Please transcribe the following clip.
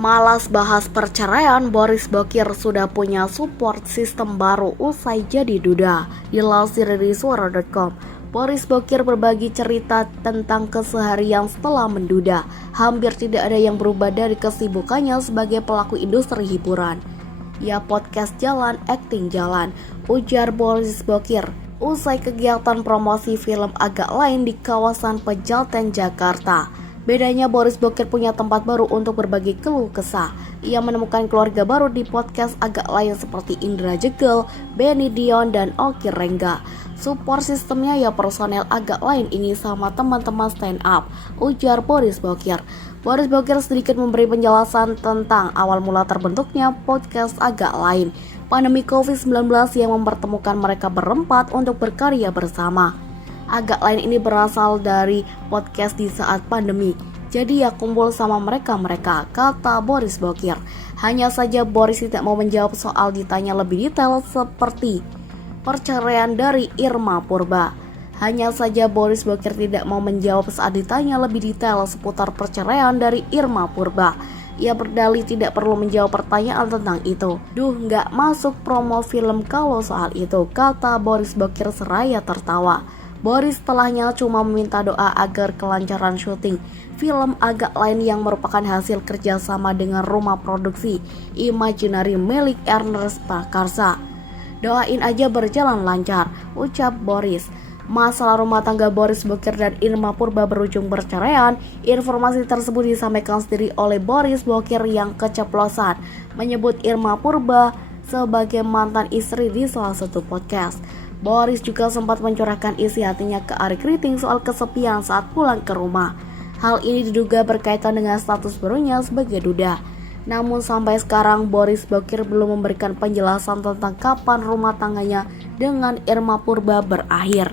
Malas bahas perceraian, Boris Bokir sudah punya support sistem baru usai jadi duda. Dilansir dari suara.com, Boris Bokir berbagi cerita tentang keseharian setelah menduda. Hampir tidak ada yang berubah dari kesibukannya sebagai pelaku industri hiburan. Ya, podcast jalan, acting jalan, ujar Boris Bokir usai kegiatan promosi film agak lain di kawasan Pejaten, Jakarta. Bedanya Boris Bokir punya tempat baru untuk berbagi keluh kesah. Ia menemukan keluarga baru di podcast agak lain seperti Indra Jegel, Benny Dion, dan Oki Rengga. Support sistemnya ya personel agak lain ini sama teman-teman stand up, ujar Boris Bokir. Boris Bokir sedikit memberi penjelasan tentang awal mula terbentuknya podcast agak lain. Pandemi COVID-19 yang mempertemukan mereka berempat untuk berkarya bersama. Agak lain ini berasal dari podcast di saat pandemi. Jadi ya kumpul sama mereka, kata Boris Bokir. Hanya saja Boris tidak mau menjawab soal ditanya lebih detail seperti perceraian dari Irma Purba. Hanya saja Boris Bokir tidak mau menjawab saat ditanya lebih detail seputar perceraian dari Irma Purba. Ia berdalih tidak perlu menjawab pertanyaan tentang itu. Nggak masuk promo film kalau soal itu, kata Boris Bokir seraya tertawa. Boris setelahnya cuma meminta doa agar kelancaran syuting film agak lain yang merupakan hasil kerjasama dengan rumah produksi Imaginary milik Ernest Prakarsa. Doain aja berjalan lancar, ucap Boris. Masalah rumah tangga Boris Bokir dan Irma Purba berujung perceraian. Informasi tersebut disampaikan sendiri oleh Boris Bokir yang keceplosan menyebut Irma Purba sebagai mantan istri di salah satu podcast. Boris juga sempat mencurahkan isi hatinya ke Ari Kriting soal kesepian saat pulang ke rumah. Hal ini diduga berkaitan dengan status barunya sebagai duda. Namun sampai sekarang Boris Bokir belum memberikan penjelasan tentang kapan rumah tangganya dengan Irma Purba berakhir.